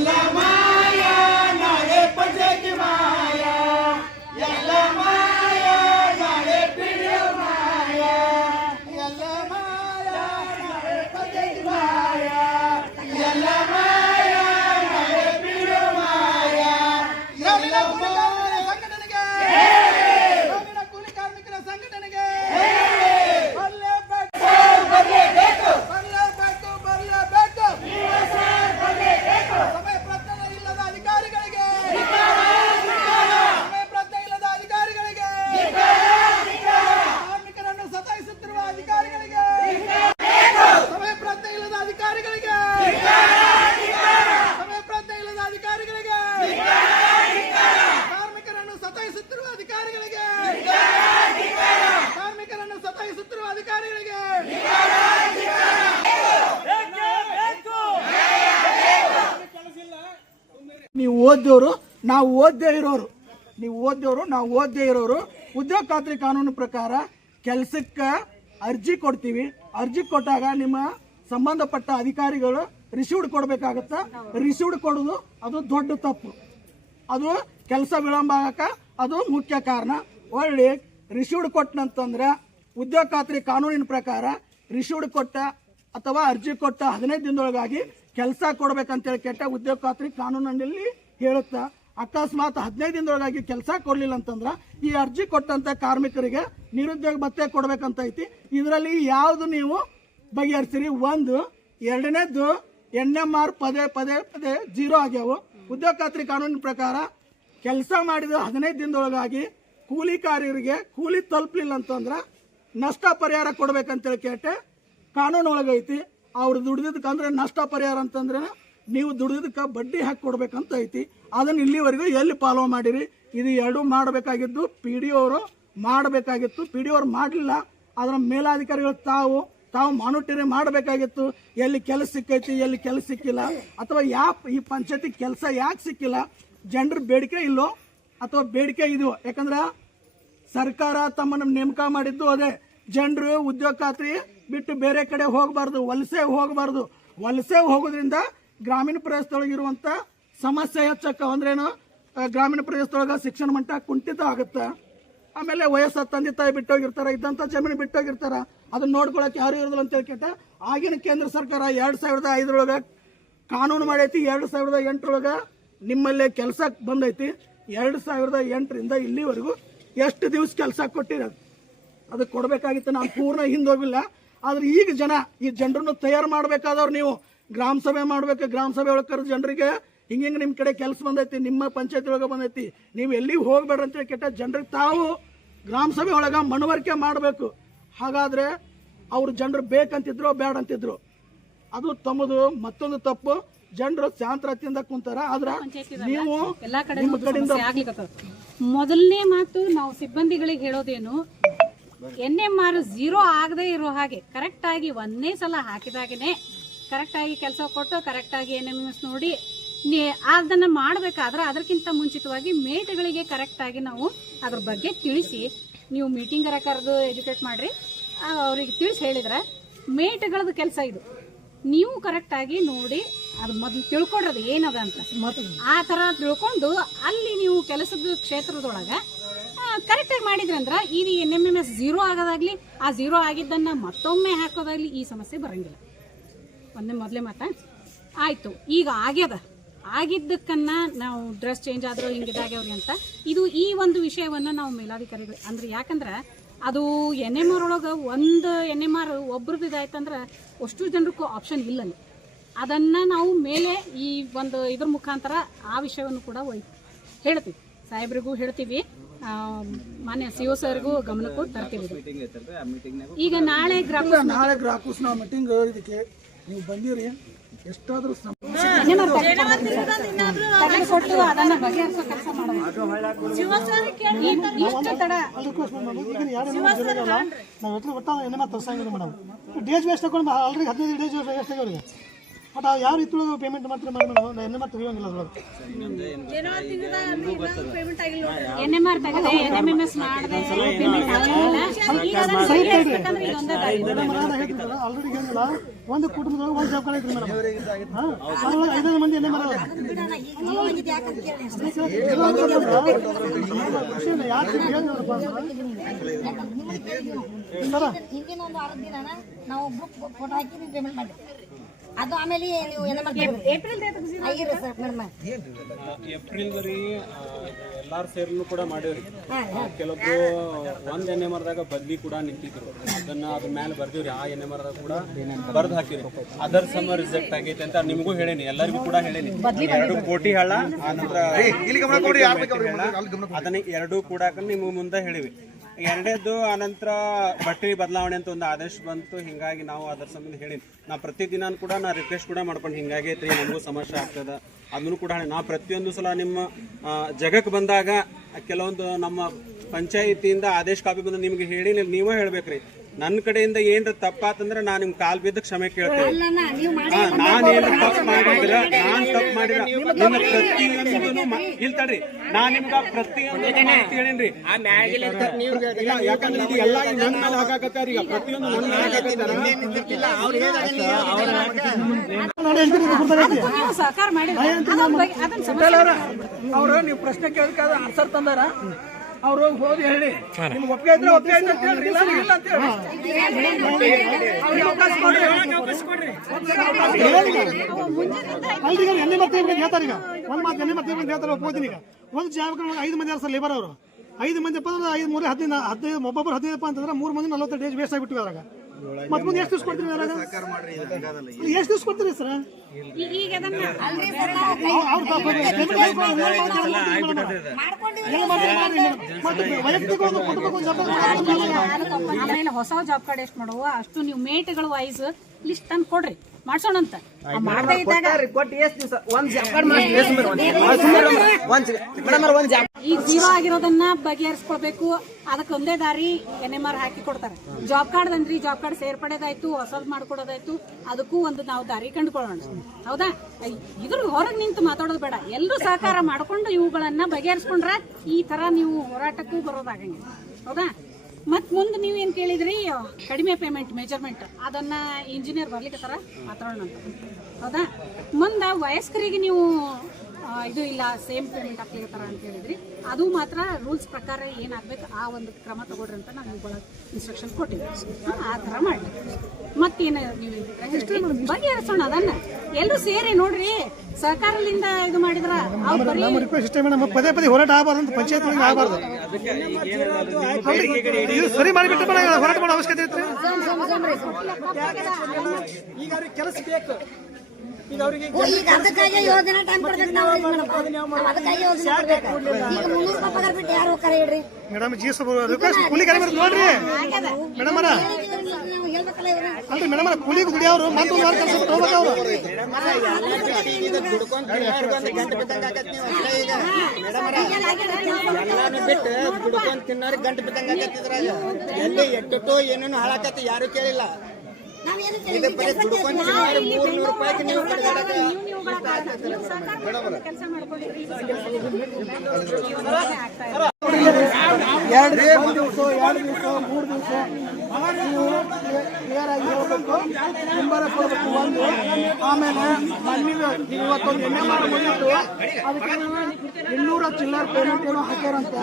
ಎಲ್ಲ ಮಾಯ ನಾಳೆ ಪಂಚಾಯತಿ ಮಾಯ ಎಲ್ಲ ಮಾಯ ನಾಳೆ ಪಿಡಿಯೋ ಮಾಯ ಎಲ್ಲ ಮಾಯ ನಾಳೆ ಪಂಚಾಯ್ತಿ ಮಾಯ ಎಲ್ಲ ಮಾಯ ನಾಳೆ ಪಿಡಿಯೋ ಮಾಯ ಗ್ರಾಮೀಣ ಕೂಲಿ ಕಾರ್ಮಿಕರ ಸಂಘಟನೆಗೆ ಗ್ರಾಮೀಣ ಕೂಲಿ ಕಾರ್ಮಿಕರ ಸಂಘಟನೆಗೆ ಬರಲೇಬೇಕು ಬರಲೇಬೇಕು ಬರಲೇಬೇಕು ಬರಲೇಬೇಕು ಬರಲೇಬೇಕು ಸಮಯ ಪ್ರಜ್ಞೆ ಇಲ್ಲದ ಅಧಿಕಾರಿಗಳಿಗೆ ಸಮಯ ಪ್ರಜ್ಞೆ ಇಲ್ಲದ ಅಧಿಕಾರಿಗಳಿಗೆ ಕಾರ್ಮಿಕರನ್ನು ಸತಾಯಿಸುತ್ತಿರುವ ಅಧಿಕಾರಿಗಳಿಗೆ ಸಮಯ ಪ್ರಜ್ಞೆ ಇಲ್ಲದ ಅಧಿಕಾರಿಗಳಿಗೆ ಸಮಯ ಪ್ರಜ್ಞೆ ಇಲ್ಲದ ಅಧಿಕಾರಿಗಳಿಗೆ ಕಾರ್ಮಿಕರನ್ನು ಸತಾಯಿಸುತ್ತಿರುವ ಅಧಿಕಾರಿಗಳಿಗೆ ಕಾರ್ಮಿಕರನ್ನು ಸತಾಯಿಸುತ್ತಿರುವ ಅಧಿಕಾರಿಗಳಿಗೆ ನೀವು ಓದ್ದವರು ನಾವು ಓದ್ದೇ ಇರೋರು. ನೀವು ಓದ್ದವರು ನಾವು ಓದ್ದೇ ಇರೋರು. ಉದ್ಯೋಗ ಖಾತ್ರಿ ಕಾನೂನು ಪ್ರಕಾರ ಕೆಲಸಕ್ಕೆ ಅರ್ಜಿ ಕೊಡ್ತೀವಿ. ಅರ್ಜಿ ಕೊಟ್ಟಾಗ ನಿಮ್ಮ ಸಂಬಂಧಪಟ್ಟ ಅಧಿಕಾರಿಗಳು ರಿಸೀವ್ಡ್ ಕೊಡಬೇಕಾಗತ್ತ? ರಿಸೀವ್ಡ್ ಕೊಡೋದು ಅದು ದೊಡ್ಡ ತಪ್ಪು. ಅದು ಕೆಲಸ ವಿಳಂಬ ಆಗಕ ಅದು ಮುಖ್ಯ ಕಾರಣ. ಒಳ್ಳೆ ರಿಸೀವ್ಡ್ ಕೊಟ್ಟನಂತಂದ್ರೆ ಉದ್ಯೋಗ ಖಾತ್ರಿ ಕಾನೂನಿನ ಪ್ರಕಾರ ರಿಸೀವ್ಡ್ ಕೊಟ್ಟ ಅಥವಾ ಅರ್ಜಿ ಕೊಟ್ಟ ಹದಿನೈದು ದಿನದೊಳಗಾಗಿ ಕೆಲಸ ಕೊಡ್ಬೇಕಂತೇಳಿ ಕೆಟ್ಟ ಉದ್ಯೋಗ ಖಾತ್ರಿ ಕಾನೂನಿನಲ್ಲಿ ಹೇಳುತ್ತಾ? ಅಕಸ್ಮಾತ್ ಹದಿನೈದು ದಿನದೊಳಗಾಗಿ ಕೆಲಸ ಕೊಡಲಿಲ್ಲ ಅಂತಂದ್ರ ಈ ಅರ್ಜಿ ಕೊಟ್ಟಂತ ಕಾರ್ಮಿಕರಿಗೆ ನಿರುದ್ಯೋಗ ಭತ್ಯೆ ಕೊಡ್ಬೇಕಂತ ಐತಿ ಇದರಲ್ಲಿ ಯಾವುದು ನೀವು ಬಗೆಹರಿಸಿರಿ? ಒಂದು ಎರಡನೇದ್ದು ಎನ್ ಎಂ ಆರ್ ಪದೇ ಪದೇ ಪದೇ ಜೀರೋ ಆಗ್ಯಾವು. ಉದ್ಯೋಗ ಖಾತ್ರಿ ಕಾನೂನಿನ ಪ್ರಕಾರ ಕೆಲಸ ಮಾಡಿದ ಹದಿನೈದು ದಿನದೊಳಗಾಗಿ ಕೂಲಿ ಕಾರ್ಯರಿಗೆ ಕೂಲಿ ತಲುಪಲಿಲ್ಲ ಅಂತಂದ್ರೆ ನಷ್ಟ ಪರಿಹಾರ ಕೊಡ್ಬೇಕಂತೇಳಿ ಕೇಟೆ ಕಾನೂನು ಒಳಗೈತಿ ಅವ್ರು ದುಡಿದಿದ್ದಕ್ಕಂದ್ರೆ ನಷ್ಟ ಪರಿಹಾರ ಅಂತಂದ್ರೆ ನೀವು ದುಡಿದಕ್ಕೆ ಬಡ್ಡಿ ಹಾಕಿ ಕೊಡ್ಬೇಕಂತ ಐತಿ. ಅದನ್ನು ಇಲ್ಲಿವರೆಗೂ ಎಲ್ಲಿ ಫಾಲೋ ಮಾಡಿರಿ? ಇದು ಎರಡು ಮಾಡಬೇಕಾಗಿದ್ದು ಪಿ ಡಿ ಅವರು ಮಾಡಬೇಕಾಗಿತ್ತು. ಪಿ ಡಿ ಅವ್ರು ಮಾಡಲಿಲ್ಲ. ಅದರ ಮೇಲಾಧಿಕಾರಿಗಳು ತಾವು ತಾವು ಮಾನಿಟರಿ ಮಾಡಬೇಕಾಗಿತ್ತು. ಎಲ್ಲಿ ಕೆಲಸ ಸಿಕ್ಕೈತಿ, ಎಲ್ಲಿ ಕೆಲಸ ಸಿಕ್ಕಿಲ್ಲ. ಅಥವಾ ಯಾ, ಈ ಪಂಚಾಯತಿ ಕೆಲಸ ಯಾಕೆ ಸಿಕ್ಕಿಲ್ಲ? ಜನರ ಬೇಡಿಕೆ ಇಲ್ಲೋ? ಅಥವಾ ಬೇಡಿಕೆ ಇದು? ಯಾಕಂದ್ರೆ ಸರ್ಕಾರ ತಮ್ಮನ್ನು ನೇಮಕ ಮಾಡಿದ್ದು ಅದೇ. ಜನರು ಉದ್ಯೋಗ ಖಾತ್ರಿ ಬಿಟ್ಟು ಬೇರೆ ಕಡೆ ಹೋಗಬಾರ್ದು ವಲಸೆ ಹೋಗಬಾರ್ದು. ವಲಸೆ ಹೋಗೋದ್ರಿಂದ ಗ್ರಾಮೀಣ ಪ್ರದೇಶದೊಳಗಿರುವಂಥ ಸಮಸ್ಯೆ ಹೆಚ್ಚಕ್ಕ ಅಂದ್ರೇನು ಗ್ರಾಮೀಣ ಪ್ರದೇಶದೊಳಗೆ ಶಿಕ್ಷಣ ಮಟ್ಟ ಕುಂಠಿತ ಆಗುತ್ತೆ. ಆಮೇಲೆ ವಯಸ್ಸು ತಂದೆ ತಾಯಿ ಬಿಟ್ಟೋಗಿರ್ತಾರೆ ಇದ್ದಂಥ ಜಮೀನು ಬಿಟ್ಟೋಗಿರ್ತಾರೆ, ಅದನ್ನ ನೋಡ್ಕೊಳಕ್ಕೆ ಯಾರು ಇರೋದಿಲ್ಲ ಅಂತ ಕೇಟ ಆಗಿನ ಕೇಂದ್ರ ಸರ್ಕಾರ ಎರಡು ಸಾವಿರದ ಐದರೊಳಗೆ ಕಾನೂನು ಮಾಡೈತಿ, ಎರಡು ಸಾವಿರದ ಎಂಟರೊಳಗೆ ನಿಮ್ಮಲ್ಲೇ ಕೆಲಸ ಬಂದೈತಿ, ಎರಡು ಸಾವಿರದ ಎಂಟರಿಂದ ಇಲ್ಲಿವರೆಗೂ ಎಷ್ಟು ದಿವಸ ಕೆಲಸ ಕೊಟ್ಟಿರ ಅದು ಕೊಡಬೇಕಾಗಿತ್ತು, ನಾನು ಪೂರ್ಣ ಹಿಂದೋಗಿಲ್ಲ, ಆದ್ರೆ ಈಗ ಜನ, ಈ ಜನರನ್ನು ತಯಾರು ಮಾಡಬೇಕಾದವ್ರು ನೀವು. ಗ್ರಾಮ ಸಭೆ ಮಾಡ್ಬೇಕು ಗ್ರಾಮ ಸಭೆ ಒಳಗೆ ಕರೆದು ಜನರಿಗೆ ಹಿಂಗೆ ಹಿಂಗೆ ನಿಮ್ಮ ಕಡೆ ಕೆಲಸ ಬಂದೈತಿ ನಿಮ್ಮ ಪಂಚಾಯತ್ ಒಳಗೆ ಬಂದೈತಿ ನೀವು ಎಲ್ಲಿಗೆ ಹೋಗ್ಬೇಡ್ರಿ ಅಂತೇಳಿ ಕೆಟ್ಟ ಜನರಿಗೆ ತಾವು ಗ್ರಾಮ ಸಭೆ ಒಳಗೆ ಮನವರಿಕೆ ಮಾಡಬೇಕು. ಹಾಗಾದ್ರೆ ಅವರು ಜನರು ಬೇಕಂತಿದ್ರು ಬೇಡ ಅಂತಿದ್ರು ಅದು ತಮ್ಮದು ಮತ್ತೊಂದು ತಪ್ಪು. ಜನರು ಶಾಂತರತಿಯಿಂದ ಕುಂತಾರ ಆದ್ರೆ ನೀವು ಎಲ್ಲಾ ಕಡೆ ಮೊದಲನೇ ಮಾತು ನಾವು ಸಿಬ್ಬಂದಿಗಳಿಗೆ ಹೇಳೋದೇನು ಎನ್ ಎಂ ಆರ್ ಝೀರೋ ಆಗದೆ ಇರೋ ಹಾಗೆ ಕರೆಕ್ಟ್ ಆಗಿ ಒಂದೇ ಸಲ ಹಾಕಿದಾಗನೆ ಕರೆಕ್ಟ್ ಆಗಿ ಕೆಲಸ ಕೊಟ್ಟು ಕರೆಕ್ಟಾಗಿ ಎನ್ ಎಂ ಎಸ್ ನೋಡಿ ನೀ- ಅದನ್ನ ಮಾಡಬೇಕಾದ್ರೆ ಅದಕ್ಕಿಂತ ಮುಂಚಿತವಾಗಿ ಮೇಟ್ಗಳಿಗೆ ಕರೆಕ್ಟಾಗಿ ನಾವು ಅದ್ರ ಬಗ್ಗೆ ತಿಳಿಸಿ. ನೀವು ಮೀಟಿಂಗರ ಕರೆದು ಎಜುಕೇಟ್ ಮಾಡ್ರಿ. ಅವ್ರಿಗೆ ತಿಳಿಸಿ ಹೇಳಿದ್ರೆ ಮೇಟ್ಗಳದ್ದು ಕೆಲಸ ಇದು. ನೀವು ಕರೆಕ್ಟಾಗಿ ನೋಡಿ ಅದು ಮೊದಲು ತಿಳ್ಕೊಡ್ರದು ಏನದ ಅಂತ. ಆ ಥರ ತಿಳ್ಕೊಂಡು ಅಲ್ಲಿ ನೀವು ಕೆಲಸದ ಕ್ಷೇತ್ರದೊಳಗೆ ಕರೆಕ್ಟಾಗಿ ಮಾಡಿದ್ರಿ ಅಂದ್ರೆ ಈ N M M S zero ಆಗೋದಾಗ್ಲಿ ಆ ಝೀರೋ ಆಗಿದ್ದನ್ನು ಮತ್ತೊಮ್ಮೆ ಹಾಕೋದಾಗ್ಲಿ ಈ ಸಮಸ್ಯೆ ಬರಂಗಿಲ್ಲ. ಒಂದೇ ಮೊದಲೇ ಮಾತಾ? ಆಯಿತು ಈಗ ಆಗ್ಯದ. ಆಗಿದ್ದಕ್ಕನ್ನ ನಾವು ಡ್ರೆಸ್ ಚೇಂಜ್ ಆದ್ರು ಹಿಂಗಿದಾಗ್ಯವ್ರಿ ಅಂತ. ಇದು ಈ ಒಂದು ವಿಷಯವನ್ನು ನಾವು ಮೇಲಾಧಿಕಾರಿಗಳು ಅಂದ್ರೆ ಯಾಕಂದ್ರೆ ಅದು ಎನ್ ಎಂ ಆರ್ ಒಳಗೆ ಒಂದು ಎನ್ ಎಂ ಆರ್ ಒಬ್ರದ್ದು ಇದಾಯ್ತಂದ್ರೆ ಅಷ್ಟು ಜನರಿಗೂ ಆಪ್ಷನ್ ಇಲ್ಲ ಅದನ್ನು ನಾವು ಮೇಲೆ ಈ ಒಂದು ಇದ್ರ ಮುಖಾಂತರ ಆ ವಿಷಯವನ್ನು ಕೂಡ ಒಯ್ ಹೇಳ್ತೀವಿ. ಸಾಹೇಬ್ರಿಗೂ ಹೇಳ್ತೀವಿ ಮಾನ್ಯ ಸಿ ಒ ಸರ್ಗೂ ಗಮನಕ್ಕೂ ತರ್ತೀವಿ. ಇದು. ಈಗ ನಾಳೆ ಗ್ರಾಹಕ ನಾಳೆ ಗ್ರಾಹಕ ಮೀಟಿಂಗ್ ಇದಕ್ಕೆ ನೀವು ಬಂದಿರಿ ಎಷ್ಟಾದ್ರೂ ನಾವು ಮಾತು. ತರ್ಸಂಗಿಲ್ಲ ಮೇಡಮ್ ಡೇಜ್ ವೇಸ್ಟ್ ತಗೊಂಡು ಆಲ್ರೆಡಿ ಹದಿನೈದು ಡೇಜ್ ವೇಸ್ಟ್ ಅವ್ರಿಗೆ ಬಟ್ ಯಾವ ರೀತಿ ಪೇಮೆಂಟ್ ಮಾತ್ರ ಮಾಡಿ ಮೇಡಮ್ ಎಣ್ಣೆ ಮಾತು ತೆಗಿಯೋಂಗಿಲ್ಲ ಅದ್ರೊಳಗೆ. ಎನ್ ಎಂ ಆರ್ ತೆಗೆದೆ ಎನ್ ಎಂ ಎಂ ಎಸ್ ಮಾಡದೆ ಆಲ್ರೆಡಿ ಹೇಳಿಲ್ಲ. ಒಂದು ಕುಟುಂಬದೊಳಗೆ ಒಂದು ಜಾಬ್ ಕಾರ್ಡ್ ಐತ್ರಿ ಮೇಡಮ್ ಅದ್ರೊಳಗೆ ಐದೈದು ಮಂದಿ ಎಣ್ಣೆ ಮಾಡೋದು ಯಾಕೆ ಹೇಳಿದ್ರಪ್ಪ ಹಿಂದಿನ ಒಂದು ವಾರದ ದಿನ ನಾವು ಗ್ರೂಪ್ ಫೋಟೋ ಹಾಕಿ ಪೇಮೆಂಟ್ ಮಾಡಿ ಅದು ಆಮೇಲೆ ನೀವು ಏನ ಮಾಡ್ತೀರಿ? ಏಪ್ರಿಲ್ ಆಗಿರಿ ಸರ್ ಮೇಡಮ್. ಏಪ್ರಿಲ್ ವರಿ ಎಲ್ಲಾರು ಸೇರ್ನು ಕೂಡ ಮಾಡೇವ್ರಿ. ಕೆಲವೊಬ್ರು ಒಂದ್ ಎಣ್ಣೆ ಮರದಾಗ ಬದ್ಲಿ ಕೂಡ ನಿಂತಿದ್ರು. ಅದನ್ನ ಅದ್ರ ಮೇಲೆ ಬರ್ದಿವ್ರಿ ಆ ಎಣ್ಣೆ ಮರದಾಗ ಕೂಡ ಬರ್ದ್ ಹಾಕಿದ್ರು ಅದರ್ ಸಮ ರಿಜೆಕ್ಟ್ ಆಗೈತೆ ಅಂತ ನಿಮಗೂ ಹೇಳೇನಿ ಎಲ್ಲರಿಗೂ ಕೂಡ ಹೇಳೇನಿ. ಎರಡು ಕೋಟಿ ಹಳ್ಳ ಆನಂತರ ಅದನ್ನ ಎರಡು ಕೂಡ ನಿಮ್ಗೆ ಮುಂದೆ ಹೇಳಿವಿ ಎರಡನೇದು ಆನಂತರ ಬಟ್ಟೆ ಬದಲಾವಣೆ ಅಂತ ಒಂದು ಆದೇಶ ಬಂತು. ಹಿಂಗಾಗಿ ನಾವು ಅದರ ಸಂಬಂಧ ಹೇಳಿದ್ವಿ ನಾ ಪ್ರತಿದಿನ ಕೂಡ ನಾ ರಿಕ್ವೆಸ್ಟ್ ಕೂಡ ಮಾಡ್ಕೊಂಡು ಹಿಂಗಾಗೈತ್ರಿ ನಮಗೂ ಸಮಸ್ಯೆ ಆಗ್ತದ. ಅದನ್ನು ಕೂಡ ಹೇಳಿ. ನಾ ಪ್ರತಿಯೊಂದು ಸಲ ನಿಮ್ಮ ಜಗಕ್ಕೆ ಬಂದಾಗ ಕೆಲವೊಂದು ನಮ್ಮ ಪಂಚಾಯಿತಿಯಿಂದ ಆದೇಶ ಕಾಪಿ ಬಂದು ನಿಮಗೆ ಹೇಳಿ ನೀವೇ ಹೇಳ್ಬೇಕ್ರಿ. ನನ್ನ ಕಡೆಯಿಂದ ಏನ್ರ ತಪ್ಪಾತಂದ್ರೆ ನಾನು ನಿಮ್ ಕಾಲ್ ಬಿದ್ದ ಕ್ಷಮೆ ಕೇಳ್ತೇನೆ. ನಾನ್ ಏನ್ ತಪ್ಪು ಮಾಡಿದ್ರ ನಾನ್ ತಪ್ಪು ಮಾಡಿದ್ರ ನಿಮ್ಮ ಪ್ರತಿಯೊಂದನ್ನು ಮ- ಇಲ್ ತಡ್ರಿ ನಾನ್ ನಿಮ್ಗ ಪ್ರತಿಯೊಂದು ಹೇಳೇನ್ರಿ. ಇಲ್ಲ, ಯಾಕಂದ್ರೆ ಇದು ಎಲ್ಲ ನನ್ ಮೇಲೆ ಹಾಕಾಕತ್ತಾರ ಈಗ ಪ್ರತಿಯೊಂದು ನನ್ ಮೇಲೆ ಹಾಕಾಕತ್ತಾರ ನೋಡಿ ಹೇಳ್ತೀನಿ ಗೊತ್ತಾಗೈತಿ ನೀವು ಸಹಕಾರ ಮಾಡಿದ್ರೆ ಅದನ್ನ ಬಗೆ- ಅದನ್ನ ಸಮಸ್ಯೆ ಅವರು ನೀವು ಪ್ರಶ್ನೆ ಕೇಳಬೇಕಾದ್ರೆ ಆನ್ಸರ್ ತಂದಾರ? ಅವ್ರು ಹೋಗಿ ಹೇಳಿ. ನಿಮ್ಗೆ ಒಪ್ಪಿಗೆ ಇದ್ರೆ ಒಪ್ಪಿಗೆ ಐತೆ ಅಂತ ಹೇಳ್ರಿ. ಇಲ್ಲ ಇಲ್ಲ ಅಂತ ಹೇಳಿ. ಅವ್ರಿಗೆ ಅವಕಾಶ ಕೊಡ್ರಿ. ಅಲ್ರಿ ಈಗ ಎಣ್ಣೆ ಮತ್ತೆ ಇವ್ರಿಗೆ ಹೇಳ್ತಾರೆ ಈಗ? ಒಂದು ಮಾತು ಎಣ್ಣೆ ಮತ್ತೆ ಇವ್ರಿಗೆ ಹೇಳ್ತಾರೆ ಒಪ್ಕೋತೀನಿ ಈಗ. ಒಂದು ಜಾಬ್ ಐದು ಮಂದಿ ಸರ್ ಲೇಬರ್ ಅವರು? ಐದು ಮಂದಿ ಅಪ್ಪ ಅಂದ್ರೆ ಐದು ಮೂರು ಹದಿನೈದು ಹದಿನೈದು ಒಬ್ಬೊಬ್ಬರು ಹದಿನೈದಪ್ಪ ಅಂತಂದ್ರೆ ಮೂರು ಮಂದಿ ನಲವತ್ತು ಡೇಸ್ ವೇಸ್ಟ್ ಆಗಿಬಿಟ್ಟಿವೆ ಅದ್ರಾಗ. ಮತ್ತೆ ಮುಂದೆ ಎಷ್ಟು ದಿವಸ ಕೊಡ್ತೀರಿ ಅದ್ರಾಗ? ಎಷ್ಟು ದಿವಸ ಕೊಡ್ತೀರಿ ಸರ್? ಹೊಸ ಜಾಬ್ ಕಾರ್ಡ್ ಎಷ್ಟು ಮಾಡುವ ಅಷ್ಟು ನೀವು ಮೇಟ್ಗಳು ವೈಸ್ ಲಿಸ್ಟ್ ತಂದು ಕೊಡ್ರಿ. ಮಾಡ್ಸೋಣಂತ. ಆ ಮಾಡದೇ ಇದ್ದಾಗ ಈಗ ಜೀವ ಆಗಿರೋದನ್ನ ಬಗೆಹರಿಸ್ಕೊಳ್ಬೇಕು. ಅದಕ್ಕೆ ಒಂದೇ ದಾರಿ ಎನ್ ಎಂ ಆರ್ ಹಾಕಿ ಕೊಡ್ತಾರೆ. ಜಾಬ್ ಕಾರ್ಡ್ ಅಂದ್ರಿ ಜಾಬ್ ಕಾರ್ಡ್ ಸೇರ್ಪಡೆದಾಯ್ತು ಹೊಸದ್ ಮಾಡ್ಕೊಡೋದಾಯ್ತು. ಅದಕ್ಕೂ ಒಂದು ನಾವು ದಾರಿ ಕಂಡುಕೊಳ್ಳೋಣ. ಹೌದಾ? ಇದ್ರ ಹೊರಗೆ ನಿಂತು ಮಾತಾಡೋದು ಬೇಡ. ಎಲ್ಲರೂ ಸಹಕಾರ ಮಾಡ್ಕೊಂಡು ಇವುಗಳನ್ನ ಬಗೆಹರಿಸ್ಕೊಂಡ್ರೆ ಈ ತರ ನೀವು ಹೋರಾಟಕ್ಕೂ ಬರೋದಾಗಂಗಿಲ್ಲ. ಹೌದಾ? ಮತ್ ಮುಂದೆ ನೀವು ಏನು ಕೇಳಿದ್ರಿ? ಕಡಿಮೆ ಪೇಮೆಂಟ್ ಮೆಜರ್ಮೆಂಟ್ ಅದನ್ನ ಇಂಜಿನಿಯರ್ ಬರ್ಲಿಕ್ಕೆ ತರ ಮಾತಾಡೋಣ ಹೌದಾ? ಮುಂದೆ ವಯಸ್ಕರಿಗೆ ನೀವು ಇದು ಇಲ್ಲ ಸೇಮ್ ಪೇಮೆಂಟ್ ಹಾಕ್ಲಿಕ್ಕೆ ಅಂತ ಹೇಳಿದ್ರಿ ಅದು ಮಾತ್ರ ರೂಲ್ಸ್ ಪ್ರಕಾರ ಏನಾಗಬೇಕು ಆ ಒಂದು ಕ್ರಮ ತಗೊಳ್ರಿ ಅಂತ ನಾವು ಇವುಗಳ ಇನ್ಸ್ಟ್ರಕ್ಷನ್ ಕೊಟ್ಟಿದ್ವಿ ಆ ಥರ ಮಾಡಿ ಮತ್ತೇನು ನೀವು? ಬಗೆಹರಿಸೋಣ ಅದನ್ನ ಎಲ್ಲರೂ ಸೇರಿ ನೋಡ್ರಿ ಸರ್ಕಾರದಿಂದ ಇದು ಮಾಡಿದ್ರ ನಮ್ಮ ರಿಕ್ವೆಸ್ಟ್ ಇಷ್ಟೇ ಮೇಡಮ್ ಪದೇ ಪದೇ ಹೋರಾಟ ಆಗಬಾರ್ದು ಅಂತ ಪಂಚಾಯತ್ ಒಳಗೆ ಆಗಬಾರ್ದು ಇದು ಸರಿ ಮಾಡಿಬಿಟ್ಟು ಹೋರಾಟ ಮಾಡೋ ಅವಶ್ಯಕತೆ ಇತ್ತು ಈಗ ಅವ್ರಿಗೆ ಕೆಲಸ ಬೇಕು ಈಗ ಅವರಿಗೆ ಈಗ ಅದಕ್ಕಾಗಿ ಏಳು ದಿನ ಟೈಮ್ ಕೊಡ್ಬೇಕು ನಾವು ಮೇಡಮ್. ಅದಕ್ಕಾಗಿ ಏಳು ದಿನ ಕೊಡ್ಬೇಕು. ಈಗ ಮುನ್ನೂರು ರೂಪಾಯಿ ಪಗಾರ ಬಿಟ್ಟು ಯಾರು ಹೋಗ್ತಾರೆ ಹೇಳ್ರಿ ಮೇಡಮ್ ಜಿ ಎಸ್ ರಿಕ್ವೆಸ್ಟ್ ಕೂಲಿ ಕಡಿಮೆ ನೋಡ್ರಿ. ಮೇಡಮ್ ಅರ ನಾವು ಹೇಳ್ಬೇಕಲ್ಲ ಇವ್ರು ಅಲ್ರಿ ಮೇಡಮ್ ಅರ ವಾರ ಕೆಲಸ ಬಿಟ್ಟು ಹೋಗ್ಬೇಕು ಅವ್ರು. ಬಿಟ್ಟು ದುಡ್ಕೊಂಡ್ ತಿನ್ನೋರ್ ಗಂಟು ಬಿದ್ದಂಗ ಆಗತ್ತಿದ್ರಾಗ ಎಲ್ಲಿ ಎಟ್ಟೋ ಏನೇನು ಹಾಳಾಕತ್ತಿ ಯಾರು ಕೇಳಿಲ್ಲ. ಕೆಲಸ ಮಾಡ್ಕೊಂಡಿದ್ರಿ ಎರಡು ದಿವಸ ಎರಡು ದಿವಸ, ಮೂರು ದಿವಸ. ನೀವು ಕ್ಲಿಯರ್ ಆಗಿ ಹೇಳ್ಬೇಕು. ಕೊಡಬೇಕು ಆಮೇಲೆ ಇವತ್ತೊಂದು ಎಣ್ಣೆ ಮಾಡಿ ಬಂದಿತ್ತು. ಅದಕ್ಕೆ ಇನ್ನೂರ ಚಿಲ್ಲರ್ ಪೇಮೆಂಟ್ ಏನೋ ಹಾಕ್ಯಾರಂತ.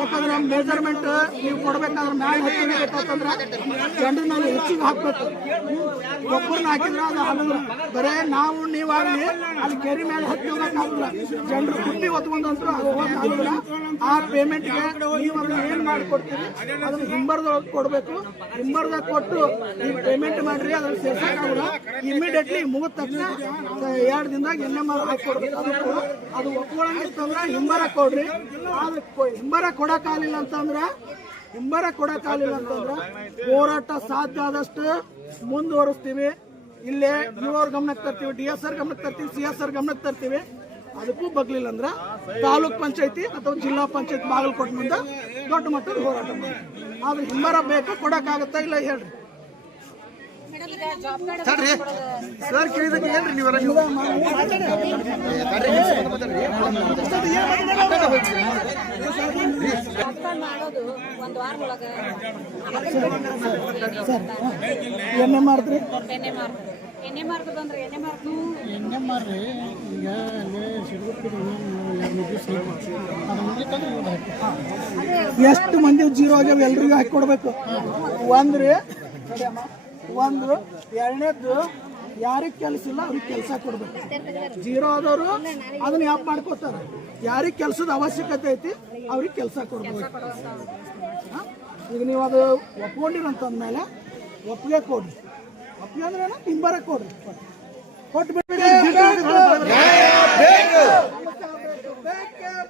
ಯಾಕಂದ್ರೆ ಮೆಜರ್ಮೆಂಟ್ ನೀವು ಕೊಡ್ಬೇಕಾದ್ರೆ ಮ್ಯಾಲೆ ಹೆಚ್ಚಿಗೆ ಬೇಕಂತಂದ್ರೆ ಮೇಲೆ ಹೆಚ್ಚಿಗೆ ಹಾಕ್ಬೇಕು. ಒಬ್ಬರನ್ನ ಹಾಕಿದ್ರೆ ಅದು ಆಗಲ್ಲ ಬರೇ ನಾವು, ನೀವಾಗಲಿ ಅಲ್ಲಿ ಕೆರೆ ಮೇಲೆ ಹತ್ತಿ ಹೋಗಕ್ಕಾಗಲ್ಲ ಜನರು ಕುಟ್ಟಿ ಹೊತ್ಕೊಂಡಂತೂ ಅದು ಆ ಪೇಮೆಂಟ್ಗೆ ನೀವು ಅದನ್ನ ಏನ್ ಮಾಡ್ಕೊಡ್ತೀರಿ? ಅದನ್ನ ಹಿಂಬರ್ದೊಳಗೆ ಕೊಡಬೇಕು. ಹಿಂಬರ್ದಾಗ ಕೊಟ್ಟು ನೀವು ಪೇಮೆಂಟ್ ಮಾಡ್ರಿ, ಅದನ್ನ ಸೇರ್ಸಕ್ಕಾಗಲ್ಲ ಇಮಿಡಿಯೇಟ್ಲಿ ಮುಗಿದ ತಕ್ಷಣ, ಎರಡು ದಿನದಾಗ ಎನ್ ಮಾಡಿ ಹಾಕಿ ಹಾಕೊಡ್ಬೇಕು ಅದು ಒಪ್ಕೊಳ್ಳಂಗಿತ್ತಂದ್ರೆ ಹಿಂಬರ ಕೊಡ್ರಿ. ಅದಕ್ಕೆ ಹಿಂಬರ ಕೊಡಕ್ಕಾಗಲಿಲ್ಲ ಅಂತಂದ್ರೆ ಹಿಂಬರ ಕೊಡಕ್ಕಾಗಲಿಲ್ಲ ಅಂತಂದ್ರೆ ಹೋರಾಟ ಸಾಧ್ಯ ಆದಷ್ಟು ಮುಂದುವರಿಸ್ತೀವಿ. ಇಲ್ಲೇ ಇವ್ರ ಗಮನಕ್ಕೆ ತರ್ತೀವಿ, ಡಿ ಎಸ್ ಆರ್ ಗಮನಕ್ಕೆ ತರ್ತೀವಿ, ಸಿ ಎಸ್ ಆರ್ ಗಮನಕ್ಕೆ ತರ್ತೀವಿ. ಅದಕ್ಕೂ ಬಗ್ಲಿಲ್ಲ ಅಂದ್ರೆ ತಾಲೂಕ್ ಪಂಚಾಯತಿ ಅಥವಾ ಜಿಲ್ಲಾ ಪಂಚಾಯತ್ ಬಾಗಲಕೋಟೆ ಮುಂದೆ ದೊಡ್ಡ ಮಟ್ಟದ ಹೋರಾಟ ಮಾಡಿ ಆದ್ರೆ ಹಿಂಬರ ಬೇಕು ಕೊಡೋಕ್ಕಾಗತ್ತಾ ಇಲ್ಲ ಹೇಳ್ರಿ. ಸರ್ ಕೇಳಿದಾಗ ಏನ್ರಿ ನೀವು ಎಣ್ಣೆ ಮಾಡಿದ್ರಿ ಈಗ ಎಷ್ಟು ಮಂದಿ ಜೀರೋ ಆಗ್ಯಾವ ಎಲ್ರಿಗೂ ಹಾಕಿ ಕೊಡ್ಬೇಕು. ಒಂದ್ರಿ ಒಂದ್ರು ಒಂದು ಎರಡನೇದ್ದು ಯಾರಿಗೆ ಕೆಲಸ ಇಲ್ಲ ಅವ್ರಿಗೆ ಕೆಲಸ ಕೊಡ್ಬೇಕು. ಜೀರೋ ಆದವರು ಅದನ್ನ ಯಾಪ್ ಮಾಡ್ಕೋತಾರ. ಯಾರಿಗೆ ಕೆಲಸದ ಅವಶ್ಯಕತೆ ಐತಿ ಅವ್ರಿಗೆ ಕೆಲಸ ಕೊಡ್ಬೇಕು? ಈಗ ನೀವು ಅದು ಒಪ್ಕೊಂಡಿರಂತಂದ್ಮೇಲೆ ಒಪ್ಪಿಗೆ ಕೊಡ್ರಿ. ಒಪ್ಪಿಗೆ ಅಂದ್ರೆ ಏನು? ಬೇಕು ಕೊಡ್ರಿ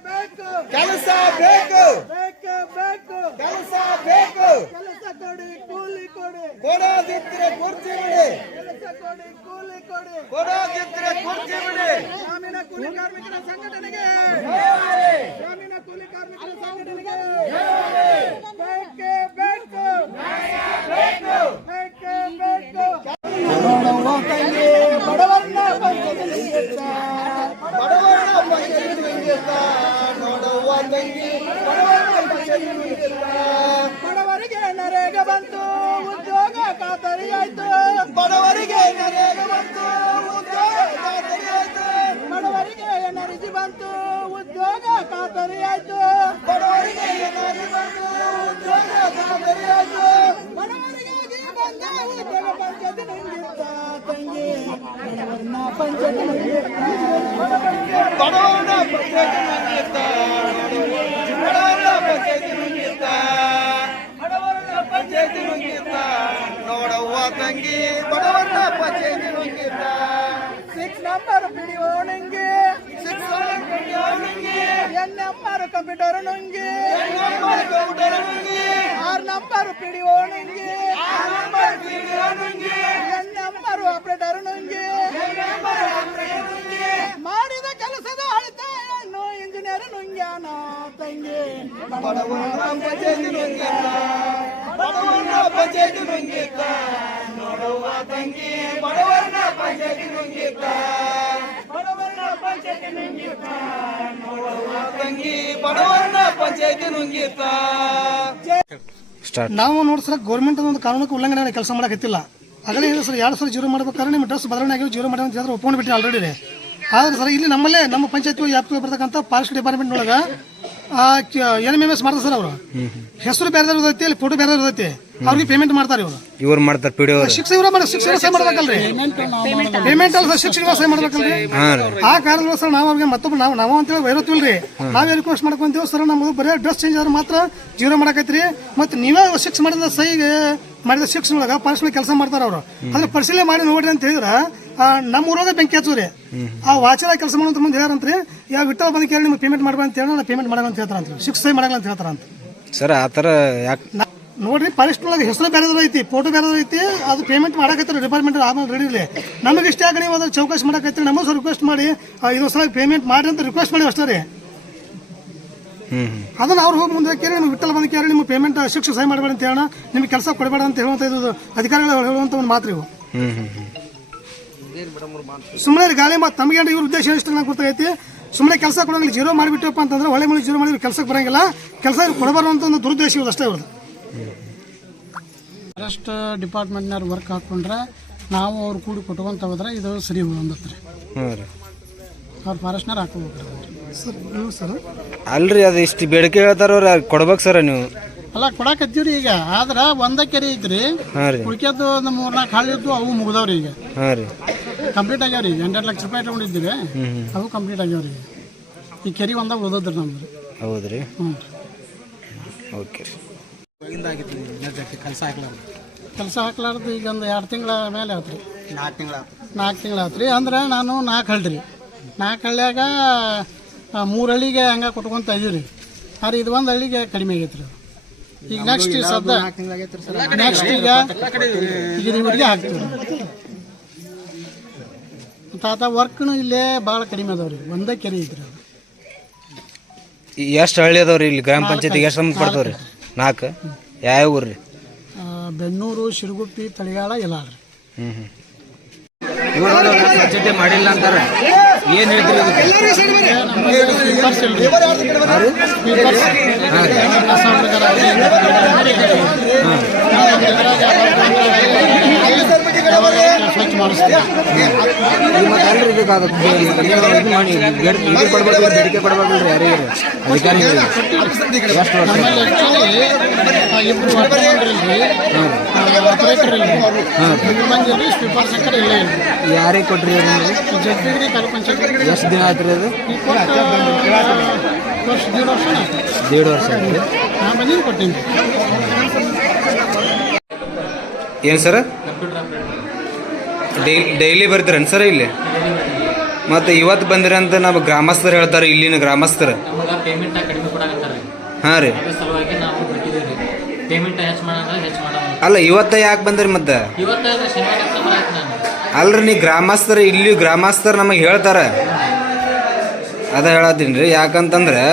ಬೇಕು ಕೆಲಸ ಬೇಕು ಬೇಕು ಬೇಕು ಕೆಲಸ ಬೇಕು ಕೆಲಸ ಕೊಡಿ ಕೂಲಿ ಕೊಡಿ ಕೊಡೋದಿದ್ರೆ ಕುರ್ಚಿ ಬಿಡಿ ಕೆಲಸ ಕೊಡಿ ಕೂಲಿ ಕೊಡಿ ಕೊಡೋದಿದ್ರೆ ಕುರ್ಚಿ ಬಿಡಿ ಗ್ರಾಮೀಣ ಕೂಲಿ ಕಾರ್ಮಿಕರ ಸಂಘಟನೆಗೆ ಗ್ರಾಮೀಣ ಕೂಲಿ ಕಾರ್ಮಿಕರ ಸಂಘಟನೆಗೆ ಬೇಕೇ ಬೇಕು ಬೇಕೇ ಬೇಕು ನೋಡುವ ತಂಗಿ ಬಡವರನ್ನ ಉದ್ಯೋಗ ಖಾತರಿ ಆಯ್ತು ಬಡವರಿಗೆ ನರೇಗ ಬಂತು. ಬಡವರಿಗೆ ಎನರ್ಜಿ ಬಂತು. ಉದ್ಯೋಗ ಖಾತರಿ ಆಯ್ತು ಬಡವರಿಗೆ ಬಂತು. ಉದ್ಯೋಗ ಖಾತರಿ ಆಯ್ತು ಬಡವರಿಗಾಗಿ ಬಂದ ಉದ್ಯೋಗ ಪಂಚಾಯತ್ ತಂಗಿ. ನೋಡವ್ವ ತಂಗಿ ಬಡವಣ್ಣ ಪಚೇರಿ ಹೋಗಿದ್ದ ಸಿಕ್ಸ್ ನಂಬರ್ ಪಿಡಿಒ ನಂಗೆ. ಸಿಕ್ಸ್ ಎನ್ ನಂಬರ್ ಕಂಪ್ಯೂಟರ್ ನಂಗೆ. ಆರ್ ನಂಬರ್ ಪೀಡಿಯೋ ನುಂಗಿ. ಎನ್ ನಂಬರ್ ಆಪರೇಟರ್ ನಂಗೆ ಮಾಡಿದ ಕೆಲಸದ ಅಳತೆಯನ್ನು ಇಂಜಿನಿಯರ್ ನುಂಗ್ಯಾನ ತಂಗಿ? ಬಡವರ ಪಂಚಾಯತ್ ನುಂಗಿದ್ದ. ನೋಡುವ ಪಂಚಾಯತ್ ನುಂಗಿರ್ತ ನೋಡವ್ವ ತಂಗಿ ಬಡವರ ಪಂಚಾಯತ್ ನುಂಗಿದ್ದ. ಬಡವರ ಪಂಚಾಯತ್ ನುಂಗಿದ್ದ. ನೋಡವ್ವ ತಂಗಿ ಬಡವರ ಪಂಚಾಯತ್ ನುಂಗಿದ್ದ. ನಾವು ನೋಡಿ ಸರ್ ಗೌರ್ಮೆಂಟ್ ಒಂದು ಕಾನೂನಕ್ಕೆ ಉಲ್ಲಂಘನೆ ಕೆಲಸ ಮಾಡಕತ್ತಿಲ್ಲ ಆಗಲೇ ಸರ್ ಎರಡು ಸಲ ಜೀರೋ ಮಾಡ್ಬೇಕಾದ್ರೆ ನಿಮ್ಮ ಡ್ರೆಸ್ ಬದಲಾವಣೆ ಆಗಿ ಜೀರೋ ಮಾಡಿ ಅಂತ ಹೇಳಿದ್ರೆ ಒಪ್ಕೊಂಡು ಬಿಟ್ಟು ಆಲ್ರೆಡಿ ಆದ್ರೆ ಸರ್ ಇಲ್ಲಿ ನಮ್ಮಲ್ಲೇ ನಮ್ಮ ಪಂಚಾಯತ್ ವ್ಯಾಪ್ತಿಗೆ ಬರ್ತಕ್ಕಂಥ ಫಾರೆಸ್ಟ್ ಡಿಪಾರ್ಟ್ಮೆಂಟ್ ಒಳಗೆ ಎನ್ ಎಂ ಎಸ್ ಮಾಡ್ತಾರೆ ಸರ್ ಅವರು. ಹೆಸರು ಬೇರೆ ಇರ್ತೈತಿ ಅಲ್ಲಿ ಫೋಟೋ ಬೇರೆ ಇರ್ತೈತಿ. ಅವ್ರಿಗೆ ಪೇಮೆಂಟ್ ಮಾಡ್ತಾರೆ ಇವರು. ಇವ್ರು ಮಾಡ್ತಾರೆ ಪಿ ಡಿ ಶಿಕ್ಷೆ ಇವ್ರ ಮಾಡಿ ಶಿಕ್ಷಣ ಸಹಿ ಮಾಡ್ಬೇಕಲ್ರಿ. ಪೇಮೆಂಟ್ ಅಲ್ಲ ಸರ್ ಶಿಕ್ಷೆ ಸಹಿ ಮಾಡ್ಬೇಕಲ್ರಿ. ಆ ಕಾರಣ ಸರ್ ನಾವು ಅವ್ರಿಗೆ ಮತ್ತೊಬ್ಬ ನಾವು ನಾವು ಅಂತೇಳಿ ವೈರತ್ವಿಲ್ರಿ ನಾವೇ ರಿಕ್ವೆಸ್ಟ್ ಮಾಡ್ಕೊಂತೀವಿ ಸರ್ ನಮ್ದು ಬರೀ ಡ್ರೆಸ್ ಚೇಂಜ್ ಆದ್ರೆ ಮಾತ್ರ ಜೀರೋ ಮಾಡಕೈತ್ರಿ. ಮತ್ತೆ ನೀವೇ ಶಿಕ್ಷ ಮಾಡಿದ ಸಹಿಗೆ ಮಾಡಿದ ಶಿಕ್ಷಣ ಒಳಗೆ ಪರಿಶೀಲನೆ ಕೆಲಸ ಮಾಡ್ತಾರೆ ಅವರು. ಅಂದ್ರೆ ಪರಿಶೀಲನೆ ಮಾಡಿ ನೋಡ್ರಿ ಅಂತ ಹೇಳಿದ್ರ ನಮ್ಮ ಊರಾಗ ಬೆಂಕಿ ಹಚ್ಚುರಿ ಆ ವಾಚರ ಕೆಲಸ ಮಾಡುವಂತ ಮುಂದೆ ಹೇಳ್ಯಾರಂತ್ರಿ ಯಾವ ವಿಠಲ್ ಬಂದ ಕೇಳಿ ನಿಮ್ಗೆ ಪೇಮೆಂಟ್ ಮಾಡ್ಬೇಕು ಅಂತ ಹೇಳಿ ನಾನು ಪೇಮೆಂಟ್ ಮಾಡಲ್ಲ ಅಂತ ಹೇಳ್ತಾರಂತ ಶಿಕ್ಷೆ ಸಹಿ ಮಾಡಲ್ಲ ಅಂತ ಹೇಳ್ತಾರಂತ. ಸರ್ ಆ ಥರ ಯಾಕೆ ನೋಡ್ರಿ ಫಾರೆಸ್ಟ್ ಒಳಗೆ ಹೆಸರು ಬೇರೆ ಐತಿ ಫೋಟೋ ಬೇರೆ ಐತಿ ಅದು ಪೇಮೆಂಟ್ ಮಾಡಕತ್ತಾರೆ ಡಿಪಾರ್ಟ್ಮೆಂಟ್ ಆಮೇಲೆ ರೆಡಿ ಇರಲಿ. ನಮಗೆ ಇಷ್ಟ ಆಗ ನೀವು ಅದ್ರ ಚೌಕಾಸಿ ಮಾಡಕತ್ತೀರಿ ನಮ್ಮ ಸಹ ರಿಕ್ವೆಸ್ಟ್ ಮಾಡಿ ಇದೊಂದು ಸಲ ಪೇಮೆಂಟ್ ಮಾಡಿ ಅಂತ ರಿಕ್ವೆಸ್ಟ್ ಮಾಡಿ ಅಷ್ಟೇ ರೀ. ಅದನ್ನ ಅವ್ರು ಹೋಗಿ ಮುಂದೆ ಕೇಳಿ ನಿಮ್ಗೆ ವಿಠಲ್ ಬಂದು ಕೇಳಿ ನಿಮ್ಗೆ ಪೇಮೆಂಟ್ ಶಿಕ್ಷೆ ಸಹಿ ಮಾಡಬೇಡ ಅಂತ ಹೇಳೋಣ ನಿಮ್ಗೆ ಕೆಲಸ ಕೊಡಬೇಡ ಅಂತ ಹೇಳುವಂಥ ಇದು ಅಧಿಕಾರಿಗಳು ಹೇಳುವಂತ ಒಂದು ಮಾತ್ರ ಇವು. ಸುಮ್ಮನೆ ಗಾಳಿ ಮಾತು? ತಮಗೆ ಇವ್ರ ಉದ್ದೇಶ ಎಷ್ಟು ನಂಗೆ ಗೊತ್ತಾಗೈತಿ? ಸುಮ್ಮನೆ ಕೆಲಸ ಕೊಡೋಂಗಿಲ್ಲ ಜೀರೋ ಮಾಡಿಬಿಟ್ಟಪ್ಪ ಅಂತಂದ್ರೆ ಒಳ್ಳೆ ಮಳೆ ಜೀರೋ ಮಾಡಿ ಕೆಲಸಕ್ಕೆ ಬರೋಂಗಿಲ್ಲ. ಕೆಲಸ ಕೊಡಬಾರ್ದು ಅಂತ ಒಂದು ದುರುದ್ದೇಶ ಇವ್ರದ್ದು ಅಷ್ಟೇ ಇವ್ರದ್ದು. ಫಾರೆಸ್ಟ್ ಡಿಪಾರ್ಟ್ಮೆಂಟ್ನವ್ರು ವರ್ಕ್ ಹಾಕೊಂಡ್ರೆ ನಾವು ಅವ್ರು ಕೂಡಿ ಕೊಟ್ಕೊಂತ ಹೋದ್ರೆ ಇದು ಸರಿ ಹೊಂದತ್ರಿ ಹ್ಞೂ ರೀ. ಅವ್ರು ಫಾರೆಸ್ಟ್ನವ್ರು ಹಾಕೋಬೇಕು. ಸರ್ ನೀವು ಸರ್? ಅಲ್ರಿ ಅದು ಇಷ್ಟು ಬೇಡಿಕೆ ಹೇಳ್ತಾರ ಕೊಡ್ಬೇಕು ಸರ್ ನೀವು. ಅಲ್ಲ ಕೊಡಕತ್ತೀವ್ರಿ ಈಗ. ಆದ್ರೆ ಒಂದ ಕೆರೆ ಐತ್ರಿ. ಹಾಂ ರೀ. ಉಳ್ಕ್ಯದ್ದು ಒಂದು ಮೂರ್ನಾಲ್ಕು ಹಾಳು ಇದ್ದು ಅವು ಮುಗ್ದವ್ರಿ ಈಗ. ಹಾಂ ರೀ. ಕಂಪ್ಲೀಟ್ ಆಗ್ಯಾವ್ರಿ ಎಂಟೆರಡು ಲಕ್ಷ ರೂಪಾಯಿ ತಗೊಂಡಿದ್ದೀವಿ ಅವು ಕಂಪ್ಲೀಟ್ ಆಗ್ಯಾವ್ರಿ ಈ ಕೆರೆ ಒಂದ ಉಳ್ದದ್ರಿ ನಮ್ದು. ಹೌದ್ರಿ. ಹ್ಞೂ ಓಕೆ ಕೆಲಸ ಹಾಕ್ಲಾರ್ದು? ಈಗ ಒಂದು ಎರಡು ತಿಂಗಳ ಮೇಲೆ ಆತ್ರಿ. ನಾಲ್ಕು ತಿಂಗಳ ನಾಲ್ಕು ತಿಂಗಳು ಆತ್ರಿ. ಅಂದ್ರೆ ನಾನು ನಾಲ್ಕು ಹಳ್ಳಿ ನಾಲ್ಕು ಹಳ್ಳಿಯಾಗ ಮೂರು ಹಳ್ಳಿಗೆ ಹಂಗೆ ಕೊಟ್ಕೊಂತ ಇದೀವಿ ರೀ ಆದ್ರೆ ಇದು ಒಂದು ಹಳ್ಳಿಗೆ ಕಡಿಮೆ ಆಗೈತೆ ರೀ ಈಗ ನೆಕ್ಸ್ಟ್ ಸದ್ದ ನೆಕ್ಸ್ಟ್ ಈಗ ಈಗ ಇವರಿಗೆ ಹಾಕ್ತೀವಿ. ತಾತ ವರ್ಕ್ನು ಇಲ್ಲೇ ಭಾಳ ಕಡಿಮೆ ಅದಾವ್ರಿ. ಒಂದೇ ಕೆರೆ ಇದ್ರಿ ಅದು. ಎಷ್ಟು ಹಳ್ಳಿ ಅದಾವ್ರಿ ಇಲ್ಲಿ ಗ್ರಾಮ ಪಂಚಾಯತಿಗೆ? ಎಷ್ಟು ಸಂಬಂಧ ಪಡ್ತಾವ್ರಿ ನಾಲ್ಕು? ಯಾವ ಊರ್ರಿ? ಆ, ಬೆನ್ನೂರು ಶಿರಗುಪ್ಪಿ ತಳಿಗಾಳ ಎಲ್ಲ ರೀ ಹ್ಞೂ ಹ್ಞೂ ಇವರು ಸ್ವಚ್ಛತೆ ಮಾಡಿಲ್ಲ ಅಂತಾರೆ. ಏನು ಹೇಳ್ತೀರಿ ಸ್ವಚ್ಛ ಮಾಡಿಸ್ತೀವಿ ಮಾಡಿ ಬೇಡ್- ಇದು ಕೊಡ್ಬೇಕು ಬೇಡಿಕೆ ಕೊಡ್ಬೇಕಲ್ರಿ ಯಾರಿಗೆ ಅಧಿಕಾರಿಗಳಿಗೆ ಎಷ್ಟು ವರ್ಷ ಇಲ್ಲ ಇಲ್ರಿ ಯಾರಿಗೆ ಕೊಟ್ರಿ ಅದನ್ನ ತಾಲೂಕು ಪಂಚಾಯತ್ ಎಷ್ಟು ದಿನ ಆಯ್ತು ರೀ ಅದು? ಈ ಕೊಟ್ಟು ವರ್ಷ ದೇಡ್ ವರ್ಷ ಆಯ್ತು. ದೇಡ್ ವರ್ಷ ಆಯ್ತು ನಾ ಬಂದೀನಿ ಕೊಟ್ಟೀನಿ ಏನು ಸರ್? ಡೈಲಿ ಡೈಲಿ ಬರ್ತೀರೇನು ಸರ್ ಇಲ್ಲಿ? ಮತ್ತು ಇವತ್ತು ಬಂದಿರಿ ಅಂತ ನಮ್ಮ ಗ್ರಾಮಸ್ಥರು ಹೇಳ್ತಾರೆ ಇಲ್ಲಿನ ಗ್ರಾಮಸ್ಥರು. ನಮಗೆ ಪೇಮೆಂಟ್ ಕಡಿಮೆ ಕೊಡಾಕತ್ತಾರೆ. ಹಾಂ ರೀ. ಪೇಮೆಂಟ್ ಹೆಚ್ಚು ಮಾಡೋಣ ಹೆಚ್ಚು ಮಾಡೋಣ ಅಲ್ಲ ಇವತ್ತ ಯಾಕೆ ಬಂದ್ರಿ ಮತ್ತೆ? ಇವತ್ತಾದ್ರೆ ಶನಿವಾರ ಮಾಡಾಕ ನಾನು ಅಲ್ರಿ ನೀ ಗ್ರಾಮಸ್ಥರು ಇಲ್ಲಿ ಗ್ರಾಮಸ್ಥರು ನಮಗೆ ಹೇಳ್ತಾರೆ. ಅದ ಹೇಳತ್ತೀನಿ ರೀ ಯಾಕಂತಂದ್ರೆ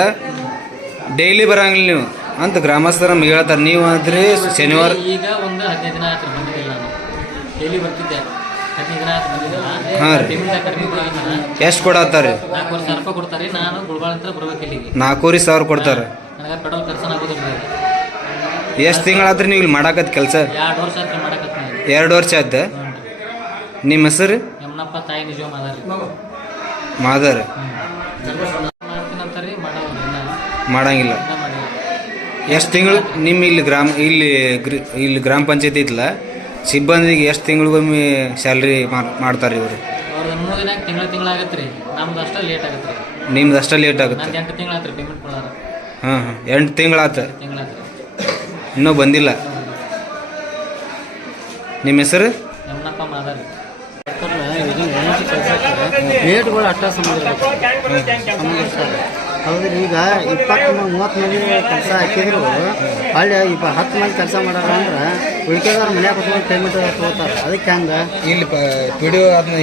ಡೈಲಿ ಬರಂಗಿಲ್ಲ ನೀವು. ಅಂತ ಗ್ರಾಮಸ್ಥರು ನಮಗೆ ಹೇಳ್ತಾರೆ. ನೀವು ಅಂದ್ರಿ ಶನಿವಾರ ಈಗ ಒಂದು ಹದಿನೈದು ದಿನ ಆಯ್ತು ಬಂದಿದ್ದಿಲ್ಲ ನಾನು. ಡೈಲಿ ಬರ್ತಿದ್ದೆ. ಹದಿನೈದು ದಿನ ಆಯ್ತು ಬಂದಿದ್ದಿಲ್ಲ. ಹಾಂ ರೀ. ಪೇಮೆಂಟ್ ಕಡಿಮೆ ಎಷ್ಟು ಕೊಡತ್ತಾರೆ? ನಾಲ್ಕೂವರೆ ಸಾವಿರ ರೂಪಾಯಿ ಕೊಡ್ತಾರೆ. ನಾನು ಗುಳ್ಬಾಳ ಅಂತ ಬರ್ಬೇಕು ಇಲ್ಲಿಗೆ ನಾಲ್ಕೂವರೆ ಸಾವಿರ ಕೊಡ್ತಾರೆ. ನನಗೆ ಪೆಟ್ರೋಲ್ ಖರ್ಚು ಆಗೋದಿಲ್ಲ ಎಷ್ಟು ತಿಂಗಳಾದ್ರೆ ನೀವು ಇಲ್ಲಿ ಮಾಡಾಕತ್ ಕೆಲಸ? ಎರಡು ವರ್ಷ ಆಯ್ತು ಮಾಡಕತ್ತೀನಿ ಎರಡು ವರ್ಷ ಆಯ್ತು? ನಿಮ್ಮ ಹೆಸರು? ಯಮನಪ್ಪ ತಾಯಿ ನಿಜ ಮಾದಾರಿ ಇನ್ನ ಮಾಡಂಗಿಲ್ಲ. ಇನ್ನ ಮಾಡಿಲ್ಲ ಎಷ್ಟು ತಿಂಗಳು ನಿಮ್ಮ ಇಲ್ಲಿ ಗ್ರಾಮ ಇಲ್ಲಿ ಗ್ರಿ- ಇಲ್ಲಿ ಗ್ರಾಮ ಪಂಚಾಯತಿ ಇತ್ತಲ್ಲ ಸಿಬ್ಬಂದಿಗೆ ಎಷ್ಟು ತಿಂಗಳಿಗೊಮ್ಮೆ ಸ್ಯಾಲ್ರಿ ಮಾಡ್ತಾರೆ ಇವರು? ಅವ್ರದ್ದು ಮೂರು ದಿನ ತಿಂಗಳ ತಿಂಗಳ ಆಗತ್ತೆ ರೀ ನಮ್ದು ಅಷ್ಟೇ ಲೇಟ್ ಆಗತ್ತೆ ರೀ ನಿಮ್ದು ಅಷ್ಟೇ ಲೇಟ್ ಆಗುತ್ತೆ? ನಂದು ಎಂಟು ತಿಂಗಳ ಆಯ್ತು ಪೇಮೆಂಟ್ ಕೊಡೋರು ಹಾಂ ಹಾಂ ಎಂಟು ತಿಂಗಳಾತು ಇನ್ನೂ ಬಂದಿಲ್ಲ. ನಿಮ್ಮ ಹೆಸರು? ಅಟ್ಟ ರೇಟ್ಗಳು ಅಷ್ಟ ಸಂಬಂಧ ಹೌದ್ರಿ ಈಗ ಇಪ್ಪತ್ತು ಮೂವತ್ತು ಮಂದಿ ಕೆಲಸ ಹಾಕಿದ್ರು. ಅಲ್ಲಿ ಇಪ್ಪ ಹತ್ತು ಮಂದಿ ಕೆಲಸ ಮಾಡಾರ ಅಂದ್ರೆ ಉಳ್ಕೆದವ್ರ ಮನ್ಯಾಗ ಕುತ್ಕೊಂಡು ಪೇಮೆಂಟ್ ತಗೋತಾರೆ. ಅದಕ್ಕೆ ಹಂಗೆ? ಇಲ್ಲಿ ಪಿಡಿಯೋ ಅದನ್ನ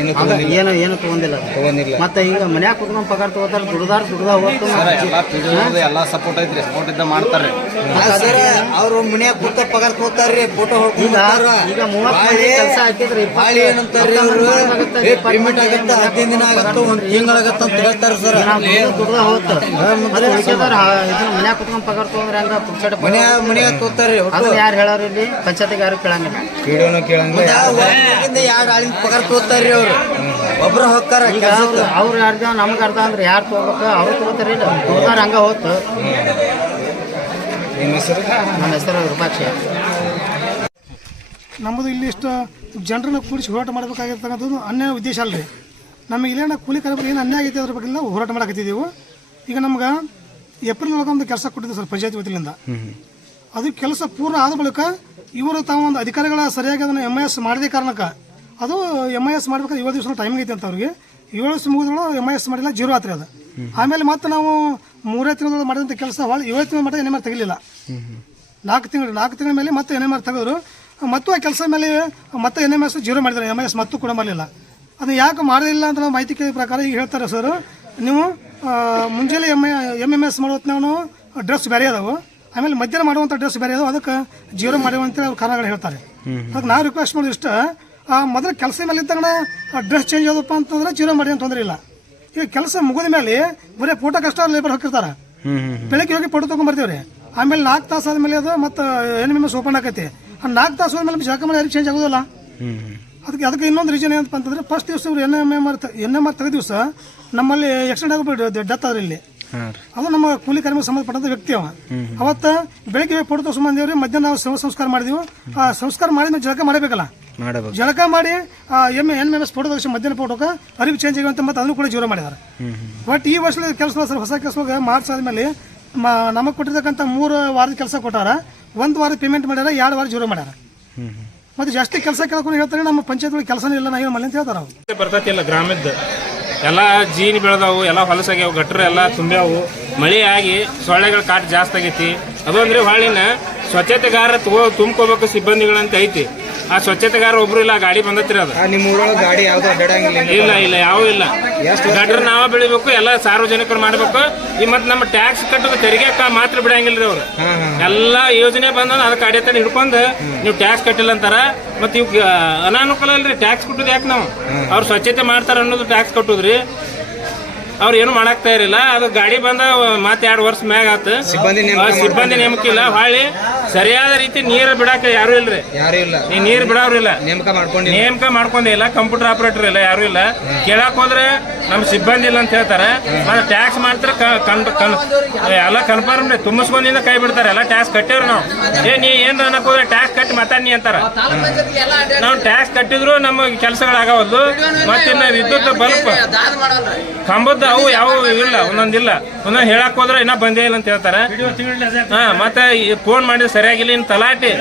ಇನ್ನೂ ಏನು ಏನು ತಗೊಂಡಿಲ್ಲ. ತೊಗೊಂಡಿಲ್ಲ. ಮತ್ತೆ ಈಗ ಮನ್ಯಾಗ ಕುತ್ಕೊಂಡು ಪಗಾರ ತಗೋತಾರೆ ದುಡ್ದಾರ ದುಡ್ದ ಹೋಗ್ತು ಎಲ್ಲ ಸಪೋರ್ಟ್ ಐತ್ರಿ ಸಪೋರ್ಟ್ ಇದ್ದ ಮಾಡ್ತಾರೆ ಅವ್ರು ಮನ್ಯಾಗ ಕೂತ ಪಗಾರ ತಗೋತಾರ್ರಿ ಫೋಟೋ ಈಗ ಈಗ ಮೂವತ್ತು ಮಂದಿ ಕೆಲಸ ಹಾಕಿದ್ರೆ ಪೇಮೆಂಟ್ ಆಗುತ್ತೆ ಹದಿನೈದು ದಿನ ಆಗುತ್ತೆ ಒಂದು ತಿಂಗಳಾಗತ್ತೆ ಅಂತ ಹೇಳ್ತಾರೆ ಸರ್. ಉಳಿಕೆದವ್ರು ಮನ್ಯಾಗ ಕುತ್ಕೊಂಡ್ ಪಗಾರ ತಗೊಂಡ್ರೆ ಹಂಗ ಪುಕ್ಸಟ ಮನ್ಯಾಗ ಮನ್ಯಾಗ ತೋತಾರ್ರಿ ಯಾರು ಹೇಳೋರು ಇಲ್ಲಿ? ಪಂಚಾಯತಿಗೆ ಯಾರು ಕೇಳಂಗಿಲ್ಲ. ಕೇಳಂಗಿಲ್ಲ ಎರಡು ಆಳಿನ ಪಗಾರ ತಗೋತಾರ್ರಿ ಅವ್ರು? ಒಬ್ರು ಹೋಗ್ತಾರ ಈಗ ಅವ್ರು ಅರ್ಧ ನಮ್ಗೆ ಅರ್ಧ ಅಂದ್ರೆ ಯಾರು ತಗೋಬೇಕು ಅವ್ರು ತಗೋತಾರ ಇಲ್ಲ. ಹಂಗ ಹೋತು. ನಿಮ್ಮ ಹೆಸರು? ನಮ್ಮ ಹೆಸರು ರೂಪಾಕ್ಷಿ. ನಮ್ಮದು ಇಲ್ಲಿ ಇಷ್ಟು ಜನರನ್ನ ಕೂಡಿಸಿ ಹೋರಾಟ ಮಾಡಬೇಕಾಗಿರ್ತಕ್ಕಂಥದ್ದು ಅನ್ಯ ಉದ್ದೇಶ ಅಲ್ರಿ. ನಮಗೆ ಇಲ್ಲೇನ ಕೂಲಿ ಕಾರ್ಮಿಕರು ಏನು ಅನ್ಯಾಯ ಆಗೈತೆ ಅದ್ರ ಬಗ್ಗೆ ನಾವು ಹೋರಾಟ ಮಾಡಕತ್ತಿದ್ದೀವಿ. ಈಗ ನಮ್ಗೆ ಏಪ್ರಿಲ್ ಒಳಗೆ ಒಂದು ಕೆಲಸ ಕೊಟ್ಟಿದ್ದೆ ಸರ್ ಪಂಚಾಯತ್ ವತಿಯಿಂದ. ಅದು ಕೆಲಸ ಪೂರ್ಣ ಆದ ಬಳಿಕ ಇವರು ತಾವು ಒಂದು ಅಧಿಕಾರಿಗಳ ಸರಿಯಾಗಿ ಅದನ್ನು ಎಂ ಐ ಎಸ್ ಮಾಡಿದ ಕಾರಣಕ್ಕೆ, ಅದು ಎಂ ಐ ಎಸ್ ಮಾಡ್ಬೇಕಾದ್ರೆ ಏಳು ದಿವಸ ಟೈಮ್ ಐತೆ ಅಂತ ಅವ್ರಿಗೆ. ಏಳು ದಿವಸ ಮುಗಿದ್ರೊಳಗೆ ಎಂ ಐ ಎಸ್ ಮಾಡಿಲ್ಲ, ಜೀರೋ ಆತ್ರಿ ಅದು. ಆಮೇಲೆ ಮತ್ತೆ ನಾವು ಮೂರೇ ತಿಂಗಳೊಳಗೆ ಮಾಡಿದಂಥ ಕೆಲಸ ಭಾಳ ಏಳು ತಿಂಗಳ ಮಟ್ಟ ಎನ್ ಎಂ ನಾಲ್ಕು ತಿಂಗಳು, ನಾಲ್ಕು ತಿಂಗಳ ಮೇಲೆ ಮತ್ತೆ ಎನ್ ಎಂ ಆರ್ ತೆಗೆದ್ರು. ಮತ್ತು ಆ ಕೆಲಸ ಮೇಲೆ ಮತ್ತೆ ಎನ್ ಎಂ ಎಸ್ ಜೀರೋ ಮಾಡಿದ್ದಾರೆ. ಎಂ ಎಸ್ ಮತ್ತೂ ಕೂಡ ಮಾಡಲಿಲ್ಲ. ಅದು ಯಾಕೆ ಮಾಡೋದಿಲ್ಲ ಅಂತ ನಾವು ಮಾಹಿತಿ ಕೇಳಿದ ಪ್ರಕಾರ ಈಗ ಹೇಳ್ತಾರೆ ಸರ್. ನೀವು ಮುಂಜಾನೆ ಎಂ ಎಂ ಎಂ ಎಸ್ ನಾವು ಡ್ರೆಸ್ ಬೇರೆ ಅದಾವೆ. ಆಮೇಲೆ ಮಧ್ಯಾಹ್ನ ಮಾಡುವಂಥ ಡ್ರೆಸ್ ಬೇರೆ ಅದಾವೆ. ಅದಕ್ಕೆ ಜೀರೋ ಅಂತೇಳಿ ಅವ್ರು ಕಾರಣಗಳು ಹೇಳ್ತಾರೆ. ಅದಕ್ಕೆ ನಾವು ರಿಕ್ವೆಸ್ಟ್ ಮಾಡೋದು ಇಷ್ಟ ಮೊದಲು ಕೆಲಸ ಮೇಲೆ ಇದ್ದಾಗ ಡ್ರೆಸ್ ಚೇಂಜ್ ಆದಪ್ಪ ಅಂತಂದ್ರೆ ಜೀರೋ ಮಾಡಿ ತೊಂದರೆ ಇಲ್ಲ. ಈಗ ಕೆಲಸ ಮುಗಿದ ಮೇಲೆ ಬರೀ ಫೋಟೋ ಕಷ್ಟ ಲೇಬರ್ ಹಾಕಿರ್ತಾರೆ ಬೆಳಗ್ಗೆ ಹೋಗಿ ಫೋಟೋ ತೊಗೊಂಬರ್ತೀವ್ರಿ ಆಮೇಲೆ ನಾಲ್ಕು ತಾಸು ಆದ್ಮೇಲೆ ಅದು ಮತ್ತೆ ಎನ್ ಎಂ ಎಸ್ ಓಪನ್ ಆಕೈತಿ. ಆ ನಾಲ್ಕು ತಾಸು ಆದ್ಮೇಲೆ ಶಾಖ ಯಾರಿಗೆ ಚೇಂಜ್ ಆಗೋದಿಲ್ಲ. ಅದಕ್ಕೆ ಅದಕ್ಕೆ ಇನ್ನೊಂದು ರೀಸನ್ ಏನಪ್ಪ ಅಂತಂದ್ರೆ ಫಸ್ಟ್ ದಿವಸ ಇವ್ರು N M M R N M R ತೆಗೆದ ದಿವಸ ನಮ್ಮಲ್ಲಿ ಆಕ್ಸಿಡೆಂಟ್ ಆಗಿಬಿಟ್ಟು ಡೆತ್ ಆದ್ರೆ ಇಲ್ಲಿ. ಅದು ನಮ್ಮ ಕೂಲಿ ಕಾರ್ಮಿಕ ಸಂಬಂಧಪಟ್ಟಂತ ವ್ಯಕ್ತಿ ಅವ. ಅವತ್ತ ಬೆಳಗ್ಗೆ ಹೋಗಿ ಫೋಟೋ ದೇವ್ರಿ ಮಧ್ಯಾಹ್ನ ನಾವು ಶವ ಸಂಸ್ಕಾರ ಮಾಡಿದೀವಿ. ಆ ಸಂಸ್ಕಾರ ಮಾಡಿದ ಜಳಕ ಮಾಡಬೇಕಲ್ಲ? ಮಾಡಬೇಕು. ಜಳಕ ಮಾಡಿ M N M S photo ಮಧ್ಯಾಹ್ನ ಫೋಟೋಕ್ಕೆ ಅರಿವು ಚೇಂಜ್ ಆಗಿವಂತ ಮತ್ತೆ ಅದನ್ನು ಕೂಡ ಜೀವನ ಮಾಡಿದ್ದಾರೆ ಬಟ್ ಈ ವರ್ಷದ ಕೆಲಸ ಸರ್ ಹೊಸ ಕೆಲಸ ಮಾರ್ಚ್ ಆದ್ಮೇಲೆ ನಮಗೆ ಕೊಟ್ಟಿರ್ತಕ್ಕಂಥ ಮೂರು ವಾರದ ಕೆಲಸ ಕೊಟ್ಟಾರ. ಒಂದು ವಾರ ಪೇಮೆಂಟ್ ಮಾಡ್ಯಾರ ಎರಡು ವಾರ ಜೀವನ ಮಾಡ್ಯಾರ. ಮತ್ತೆ ಜಾಸ್ತಿ ಕೆಲಸ ಕೇಳ್ಕೊಂಡು ಹೇಳ್ತಾರೆ, ನಮ್ಮ ಪಂಚಾಯತ್ ಒಳಗೆ ಕೆಲಸನೇ ಇಲ್ಲ, ನಾ ಏನು ಅಂತ ಹೇಳ್ತಾರೆ ಅವ್ರು. ಬರ್ತೈತಿ ಇಲ್ಲ ಗ್ರಾಮದ್ದು. ಎಲ್ಲ ಜೀನಿ ಬೆಳೆದಾವು, ಎಲ್ಲ ಹೊಲಸಾಗ್ಯಾವು, ಗಟ್ರ ಎಲ್ಲ ತುಂಬ್ಯಾವು. ಮಳೆ ಆಗಿ ಸೊಳ್ಳೆಗಳ ಕಾಟ ಜಾಸ್ತಿ ಆಗೈತಿ. ಅದು ಅಂದ್ರೆ ಹೊಳ್ಳಿನ ಸ್ವಚ್ಛತೆಗಾರ ತಗೋ ತುಂಬ್ಕೋಬೇಕು ಸಿಬ್ಬಂದಿಗಳಂತ ಐತಿ. ಆ ಸ್ವಚ್ಛತೆಗಾರ ಒಬ್ರು ಇಲ್ಲ ಗಾಡಿ ಬಂದತ್ರಿ ಅದು. ನಿಮ್ಮ ಊರೊಳಗೆ ಗಾಡಿ ಯಾವ್ದು ಅಡ್ಡಾಡಂಗಿಲ್ಲ ಇಲ್ಲ ಇಲ್ಲ ಯಾವ ಇಲ್ಲ. ಗಡ್ರ ನಾವ ಬೆಳಿಬೇಕು ಎಲ್ಲ ಸಾರ್ವಜನಿಕರು ಮಾಡ್ಬೇಕು. ಈ ಮತ್ ನಮ್ಮ ಟ್ಯಾಕ್ಸ್ ಕಟ್ಟೋದು ತೆರಿಗೆ ಮಾತ್ರ ಬಿಡಂಗಿಲ್ರಿ ಅವ್ರು. ಎಲ್ಲಾ ಯೋಜನೆ ಬಂದ ಅದಕ್ಕೆ ಅಡೆತನ ಹಿಡ್ಕೊಂಡು ನೀವು ಟ್ಯಾಕ್ಸ್ ಕಟ್ಟಿಲ್ಲ ಅಂತಾರ ಮತ್ತೆ ಇವ್ ಅನಾನುಕೂಲ ಅಲ್ರಿ ಟ್ಯಾಕ್ಸ್ ಕಟ್ಟೋದು ಯಾಕೆ ನಾವು? ಅವ್ರು ಸ್ವಚ್ಛತೆ ಮಾಡ್ತಾರ ಅನ್ನೋದು ಟ್ಯಾಕ್ಸ್ ಕಟ್ಟೋದ್ರಿ. ಅವ್ರು ಏನು ಮಾಡಕ್ ಇರಲಿಲ್ಲ. ಅದು ಗಾಡಿ ಬಂದ ಮತ್ತೆ ಎರಡು ವರ್ಷ ಮ್ಯಾಗ ಆತು. ಸಿಬ್ಬಂದಿ ಸಿಬ್ಬಂದಿ ನೇಮಕ ಇಲ್ಲ ಹೊಳ್ಳಿ ಸರಿಯಾದ ರೀತಿ ನೀರು ಬಿಡಾಕ ಯಾರು ಇಲ್ರಿ. ಯಾರು ಇಲ್ಲ. ಈ ನೀರ್ ಬಿಡೋರಿಲ್ಲ ನೇಮಕ ಮಾಡ್ಕೊಂಡು ನೇಮಕ ಮಾಡ್ಕೊಂಡಿಲ್ಲ ಕಂಪ್ಯೂಟರ್ ಆಪರೇಟರ್ ಇಲ್ಲ. ಯಾರು ಇಲ್ಲ. ಕೇಳಕ್ ಹೋದ್ರೆ ನಮ್ ಸಿಬ್ಬಂದಿ ಇಲ್ಲ ಅಂತ ಹೇಳ್ತಾರೆ. ಮತ್ತೆ ಟ್ಯಾಕ್ಸ್ ಮಾಡ್ತಾರೆ ಎಲ್ಲ ಕನ್ಫರ್ಮ್ ತುಂಬಿಸ್ಕೊಂಡಿಂದ ಕೈ ಬಿಡ್ತಾರೆ. ಎಲ್ಲ ಟ್ಯಾಕ್ಸ್ ಕಟ್ಟಿವ್ರಿ ನಾವು. ಏ ನೀ ಏನ್ ಅನ್ನಕ್ ಹೋದ್ರೆ ಟ್ಯಾಕ್ಸ್ ಕಟ್ಟಿ ನೀ ಅಂತಾರ. ನಾವು ಟ್ಯಾಕ್ಸ್ ಕಟ್ಟಿದ್ರು ನಮ್ಮ ಕೆಲಸಗಳಾಗವಲ್ದು ಮತ್ತಿನ್ನ ವಿದ್ಯುತ್ ಬಲ್ಪ್ ಕಂಬದ ಅವು ಯಾವ ಇಲ್ಲ ಒಂದೊಂದಿಲ್ಲ. ಒಂದೊಂದು ಹೇಳಕ್ ಹೋದ್ರೆ ಇನ್ನ ಬಂದೇ ಇಲ್ಲ ಅಂತ ಹೇಳ್ತಾರೆ. ಹಾ ಮತ್ತೆ ಫೋನ್ ಮಾಡಿದ್ರೆ ಸರಿಯಾಗಿಲ್ಲ ಇನ್ ತಲಾಟಿ.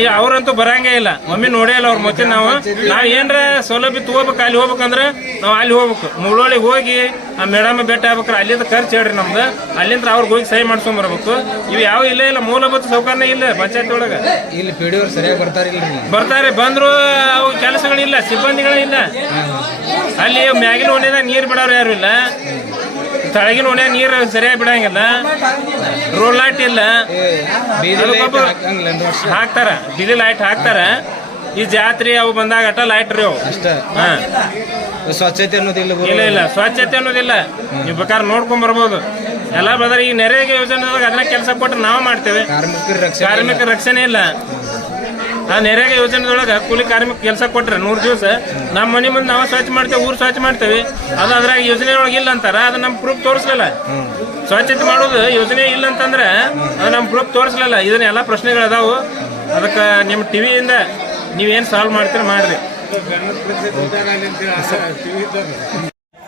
ಈಗ ಅವ್ರಂತೂ ಬರಂಗೇ ಇಲ್ಲ. ಮಮ್ಮಿ ನೋಡೇ ಇಲ್ಲ ಅವ್ರ ಮತ್ತೆ ನಾವು. ನಾವ್ ಏನ್ರ ಸೌಲಭ್ಯ ತಗೋಬೇಕು ಅಲ್ಲಿ ಹೋಗ್ಬೇಕಂದ್ರೆ ನಾವು ಅಲ್ಲಿ ಹೋಗ್ಬೇಕು. ಮುಗಳೊಳಿಗೆ ಹೋಗಿ ಆ ಮೇಡಮ್ ಭೇಟಿ ಆಗ್ಬೇಕ್ರೆ ಅಲ್ಲಿಂದ ಖರ್ಚು ಹೇಳ್ರಿ ನಮ್ದು. ಅಲ್ಲಿಂದ ಅವ್ರಿಗೆ ಹೋಗಿ ಸಹಿ ಮಾಡ್ಸ್ಕೊಂಡ್ ಬರ್ಬೇಕು. ಇವು ಯಾವ ಇಲ್ಲ ಇಲ್ಲ ಮೂಲಭೂತ ಸೌಕರ್ಯ ಇಲ್ಲ ಪಂಚಾಯತ್ ಒಳಗ. ಇಲ್ಲಿ ಪಿಡಿಯವ್ರು ಸರಿಯಾಗಿ ಬರ್ತಾರೆ ಬರ್ತಾರೆ ಬಂದ್ರು ಅವು ಕೆಲಸಗಳಿಲ್ಲ ಸಿಬ್ಬಂದಿಗಳಿಲ್ಲ ಅಲ್ಲಿ ಮ್ಯಾಗಿನ ಓಣ್ಯಾಗ ನೀರು ಬಿಡೋರು ಯಾರು ಇಲ್ಲ. ತಳಗಿನ ಓಣ್ಯಾಗ ನೀರು ಸರಿಯಾಗಿ ಬಿಡಂಗಿಲ್ಲ. ರೋಡ್ ಲೈಟ್ ಇಲ್ಲ. ಹಾಕ್ತಾರ. ಬಿದಿ ಲೈಟ್ ಹಾಕ್ತಾರ. ಈ ಜಾತ್ರೆ ಅವು ಬಂದಾಗ ಅಟ ಲೈಟ್ ರೀ ಅವು. ಸ್ವಚ್ಛತೆ ಅನ್ನೋದಿಲ್ಲ ಇಲ್ಲ ಇಲ್ಲ ಸ್ವಚ್ಛತೆ ಅನ್ನೋದಿಲ್ಲ ನೀವು ಬೇಕಾದ್ರೆ ನೋಡ್ಕೊಂಡ್ ಬರ್ಬೋದು. ಎಲ್ಲ ಬದ್ರ ಈ ನೆರೆಗೆ ಯೋಜನೆ ಅದನ್ನ ಕೆಲಸ ಕೊಟ್ಟು ನಾವು ಮಾಡ್ತೇವೆ. ಕಾರ್ಮಿಕರ ರಕ್ಷಣೆ ಇಲ್ಲ. ಆ ನೆರೆಗೆ ಯೋಜನೆದೊಳಗ ಕೂಲಿ ಕಾರ್ಮಿಕ ಕೆಲಸ ಕೊಟ್ರೆ ನೂರು ದಿವಸ ನಮ್ಮ ಮನೆ ಮುಂದೆ ನಾವು ಸ್ವಚ್ಛ ಮಾಡ್ತೇವೆ, ಊರು ಸ್ವಚ್ಛ ಮಾಡ್ತೇವೆ. ಅದು ಅದ್ರಾಗ ಯೋಜನೆ ಇಲ್ಲ ಅಂತಾರ, ಅದು ನಮ್ಮ ಪ್ರೂಫ್ ತೋರಿಸ್ಲಿಲ್ಲ. ಸ್ವಚ್ಛತೆ ಮಾಡೋದು ಯೋಜನೆ ಇಲ್ಲ ಅಂತಂದ್ರೆ ಅದು ನಮ್ಮ ಪ್ರೂಫ್ ತೋರಿಸ್ಲಿಲ್ಲ. ಇದನ್ನ ಎಲ್ಲಾ ಪ್ರಶ್ನೆಗಳು ಅದಾವು ಅದಕ್ಕೆ ನಿಮ್ಮ ಟಿವಿಯಿಂದ ನೀವೇನು ಸಾಲ್ವ್ ಮಾಡ್ತೀರ ಮಾಡ್ರಿ.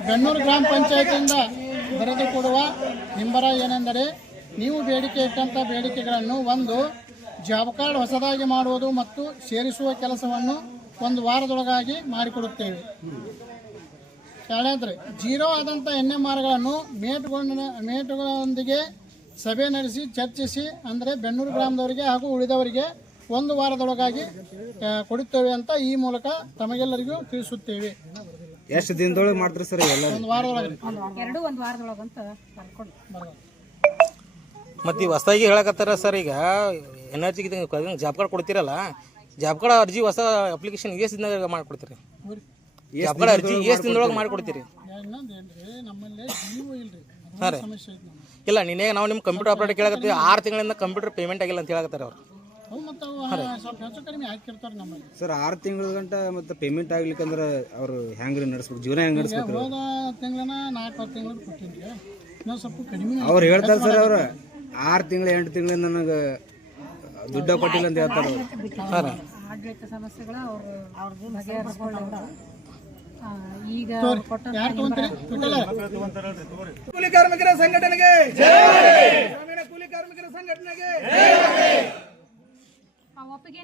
ಬೆನ್ನೂರು ಗ್ರಾಮ ಪಂಚಾಯತಿಯಿಂದ ಬರೆದು ಕೊಡುವ ನಿಂಬರ ಏನೆಂದರೆ, ನೀವು ಬೇಡಿಕೆ ಇಟ್ಟಂತ ಬೇಡಿಕೆಗಳನ್ನು ಒಂದು ಜಾಬ್ ಕಾರ್ಡ್ ಹೊಸದಾಗಿ ಮಾಡುವುದು ಮತ್ತು ಸೇರಿಸುವ ಕೆಲಸವನ್ನು ಒಂದು ವಾರದೊಳಗಾಗಿ ಮಾಡಿಕೊಡುತ್ತೇವೆ. ಎರಡನೇದ್ರೆ ಜೀರೋ ಆದಂಥ ಎನ್ ಎಂ ಆರ್ಗಳನ್ನು ಮೇಟ್ಗೊಂಡ ಮೇಟ್ಗಳೊಂದಿಗೆ ಸಭೆ ನಡೆಸಿ ಚರ್ಚಿಸಿ ಅಂದರೆ ಬೆನ್ನೂರು ಗ್ರಾಮದವರಿಗೆ ಹಾಗೂ ಉಳಿದವರಿಗೆ ಒಂದು ವಾರದೊಳಗಾಗಿ ಕೊಡುತ್ತೇವೆ ಅಂತ ಈ ಮೂಲಕ ತಮಗೆಲ್ಲರಿಗೂ ತಿಳಿಸುತ್ತೇವೆ. ಎಷ್ಟು ದಿನದೊಳಗೆ ಮಾಡಿದ್ರೆ ಸರ್ ಎಲ್ಲ ಒಂದು ವಾರದೊಳಗೆ. ಎರಡು ಒಂದು ವಾರದೊಳಗಂತ ಅಂತ ಮತ್ತೆ ಹೊಸದಾಗಿ ಹೇಳಕತ್ತಾರ ಸರ್ ಈಗ ಎನರ್ಜಿಗೆ ಜಾಬ್ ಕಾರ್ಡ್ ಕೊಡ್ತೀರಲ್ಲ ಜಾಬ್ ಕಾರ್ಡ್ ಅರ್ಜಿ ಹೊಸ ಅಪ್ಲಿಕೇಶನ್ ಎಷ್ಟು ದಿನದಾಗ ಮಾಡ್ಕೊಡ್ತೀರಿ. ಜಾಬ್ ಕಾರ್ಡ್ ಅರ್ಜಿ ಎಷ್ಟು ದಿನದೊಳಗೆ ಮಾಡ್ಕೊಡ್ತೀರಿ. ಇನ್ನೊಂದು ಏನ್ರಿ ನಮ್ಮಲ್ಲಿ ಜೀವ ಇಲ್ರಿ ಹಾಂ ರೀ. ಇಲ್ಲ ನಿನ್ನೆ ನಾವು ನಿಮ್ಮ ಕಂಪ್ಯೂಟರ್ ಆಪರೇಟರ್ ಕೇಳಕತ್ತೀವಿ ಆರು ತಿಂಗಳಿಂದ ಕಂಪ್ಯೂಟರ್ ಪೇಮೆಂಟ್ ಆಗಿಲ್ಲ ಅಂತ ಹೇಳಕತ್ತಾರೆ ಅವ್ರು. ಅವು ಮತ್ತು ಸ್ವಲ್ಪ ಹೆಚ್ಚು ಕಡಿಮೆ ಹಾಕಿರ್ತಾರೆ ನಮ್ಮಲ್ಲಿ. ಸರ್ ಆರು ತಿಂಗಳ ಗಂಟ ಮತ್ತೆ ಪೇಮೆಂಟ್ ಆಗ್ಲಿಕ್ಕಂದ್ರೆ ಅವ್ರು ಹೆಂಗ್ರಿ ನಡೆಸ್ಬೇಕು? ಜೀವನ ಹೆಂಗ್ ನಡೆಸ್ಬೇಕು? ಅವ್ರು ಹೇಳ್ತಾರೆ ಸರ್ ಅವ್ರು ಆರು ತಿಂಗಳು ಎಂಟು ತಿಂಗಳಿಂದ ನನಗೆ ದುಡ್ಡ ಕೊಟ್ಟಿಲ್ಲ ಅಂತ ಹೇಳ್ತಾರೆ ಸರ್ ಆಡಳಿತ ಸಮಸ್ಯೆಗಳ ಅವರು ಆ, ಈಗ ಕೊಟ್ಟ ಕೂಲಿ ಕಾರ್ಮಿಕರ ಸಂಘಟನೆಗೆ ಗ್ರಾಮೀಣ ಕೂಲಿ ಕಾರ್ಮಿಕರ ಸಂಘಟನೆಗೆ ಒಪ್ಪಿಗೆ